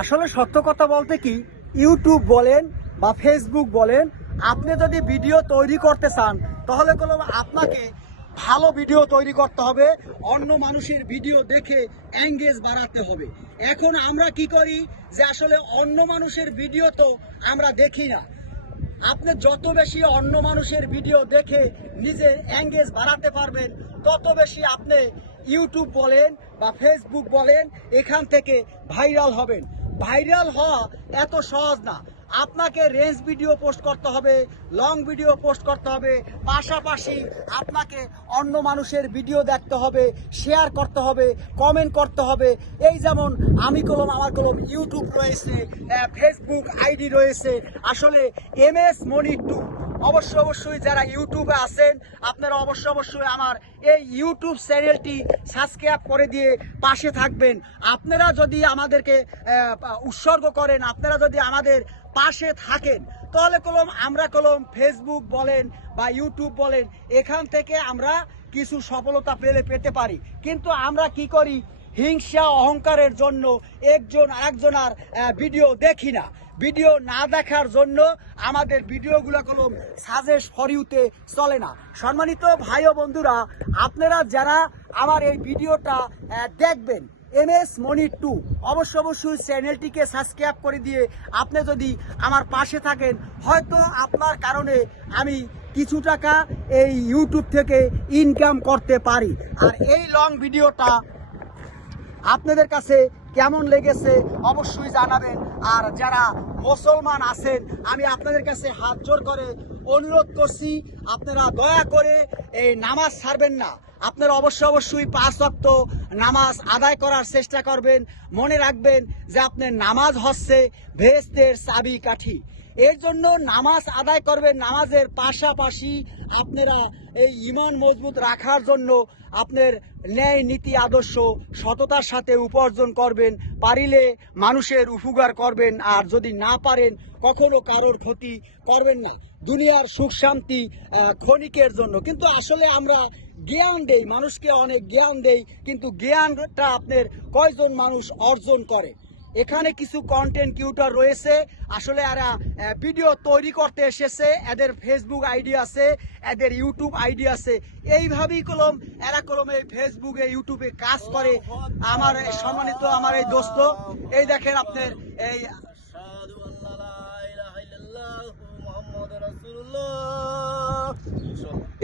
আসলে সত্য কথা বলতে কি, ইউটিউব বলেন বা ফেসবুক বলেন, আপনি যদি ভিডিও তৈরি করতে চান তাহলে কোনো আপনাকে ভালো ভিডিও তৈরি করতে হবে, অন্য মানুষের ভিডিও দেখে এঙ্গেজ বাড়াতে হবে। এখন আমরা কি করি যে আসলে অন্য মানুষের ভিডিও তো আমরা দেখি না। আপনি যত বেশি অন্য মানুষের ভিডিও দেখে নিজে এঙ্গেজ বাড়াতে পারবেন, তত বেশি আপনি ইউটিউব বলেন বা ফেসবুক বলেন এখান থেকে ভাইরাল হবেন। ভাইরাল হওয়া এত সহজ না। আপনাকে রেঞ্জ ভিডিও পোস্ট করতে হবে, লং ভিডিও পোস্ট করতে হবে, পাশাপাশি আপনাকে অন্য মানুষের ভিডিও দেখতে হবে, শেয়ার করতে হবে, কমেন্ট করতে হবে। এই যেমন আমি কলম, আমার কলম ইউটিউব রয়েছে, ফেসবুক আইডি রয়েছে, আসলে MS মনি 2। অবশ্যই যারা ইউটিউবে আছেন আপনারা অবশ্যই আমার এই ইউটিউব চ্যানেলটি সাবস্ক্রাইব করে দিয়ে পাশে থাকবেন। আপনারা যদি আমাদেরকে উৎসর্গ করেন, আপনারা যদি আমাদের পাশে থাকেন, তাহলে আমরা ফেসবুক বলেন বা ইউটিউব বলেন, এখান থেকে আমরা কিছু সফলতা পেতে পারি। কিন্তু আমরা কি করি, হিংসা অহংকারের জন্য একজন আরেকজনের ভিডিও দেখি না। ভিডিও না দেখার জন্য আমাদের ভিডিওগুলো সাজেস্ট ফর ইউতে চলে না। সম্মানিত ভাই ও বন্ধুরা, আপনারা যারা আমার এই ভিডিওটা দেখবেন MS মনি 2, অবশ্যই চ্যানেলটিকে সাবস্ক্রাইব করে দিয়ে আপনি যদি আমার পাশে থাকেন, হয়তো আপনার কারণে আমি কিছু টাকা এই ইউটিউব থেকে ইনকাম করতে পারি। আর এই লং ভিডিওটা আপনাদের কাছে কেমন লেগেছে অবশ্যই জানাবেন। আর যারা মুসলমান আছেন, আমি আপনাদের কাছে হাত জোর করে অনুরোধ করছি, আপনারা দয়া করে এই নামাজ ছাড়বেন না। আপনারা অবশ্যই 5 ওয়াক্ত নামাজ আদায় করার চেষ্টা করবেন। মনে রাখবেন যে আপনার নামাজ হচ্ছে বেহেশতের চাবিকাঠি। এর জন্য নামাজ আদায় করবেন। নামাজের পাশাপাশি আপনারা এই ঈমান মজবুত রাখার জন্য আপনার ন্যায় নীতি আদর্শ সততার সাথে উপার্জন করবেন। পারিলে মানুষের উপকার করবেন, আর যদি না পারেন কখনো কারোর ক্ষতি করবেন না। দুনিয়ার সুখ শান্তি ক্ষণিকের জন্য, কিন্তু আসলে আমরা জ্ঞান দেই, মানুষকে অনেক জ্ঞান দেই, কিন্তু জ্ঞানটা আপনার কয়জন মানুষ অর্জন করে। এখানে কিছু কন্টেন্ট ক্রিয়েটর রয়েছে, আসলে এরা ভিডিও তৈরি করতে এসেছে, এদের ফেসবুক আইডি আছে, এদের ইউটিউব আইডি আছে। এইভাবেই এরা এই ফেসবুকে ইউটিউবে কাজ করে। আমার সম্মানিত আমার এই দোস্ত, এই দেখেন আপনার এই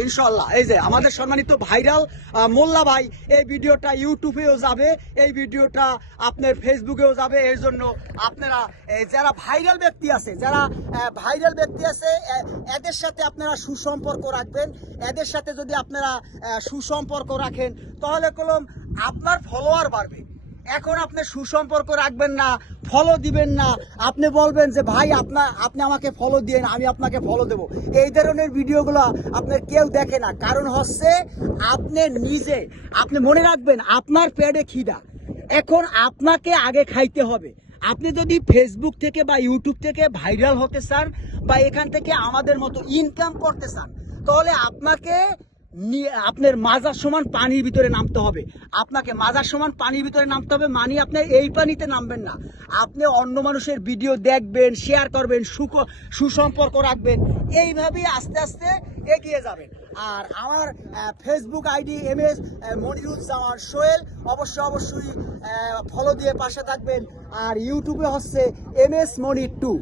ইনশাল্লাহ, এই যে আমাদের সম্মানিত ভাইরাল মোল্লা ভাই, এই ভিডিওটা ইউটিউবেও যাবে, এই ভিডিওটা আপনার ফেসবুকেও যাবে। এর জন্য আপনারা যারা ভাইরাল ব্যক্তি আছে, এদের সাথে আপনারা সুসম্পর্ক রাখবেন। এদের সাথে যদি আপনারা সুসম্পর্ক রাখেন, তাহলে আপনার ফলোয়ার বাড়বে। এখন আপনি সুসম্পর্ক রাখবেন না, ফলো দিবেন না, আপনি বলবেন যে ভাই আপনি আমাকে ফলো দিয়েন, আমি আপনাকে ফলো দেব। এই ধরনের ভিডিওগুলো আপনার কেউ দেখে না। কারণ হচ্ছে আপনি মনে রাখবেন, আপনার পেটে খিদা, এখন আপনাকে আগে খাইতে হবে। আপনি যদি ফেসবুক থেকে বা ইউটিউব থেকে ভাইরাল হতে চান বা এখান থেকে আমাদের মতো ইনকাম করতে চান, তাহলে আপনাকে আপনার মাজার সমান পানির ভিতরে নামতে হবে। আপনাকে মাজার সমান পানির ভিতরে নামতে হবে, মানে আপনি এই পানিতে নামবেন না। আপনি অন্য মানুষের ভিডিও দেখবেন, শেয়ার করবেন, সুসম্পর্ক রাখবেন, এইভাবেই আস্তে আস্তে এগিয়ে যাবেন। আর আমার Facebook ID MS Moniruzzaman Sohel, অবশ্যই ফলো দিয়ে পাশে থাকবেন। আর ইউটিউবে হচ্ছে MS মনি 2,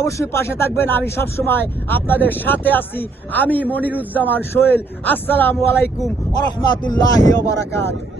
অবশ্যই পাশে থাকবেন। আমি সবসময় আপনাদের সাথে আছি। আমি মনিরুজ্জামান সোহেল। আসসালামু আলাইকুম ওয়া রাহমাতুল্লাহি ওয়া বারাকাতুহু।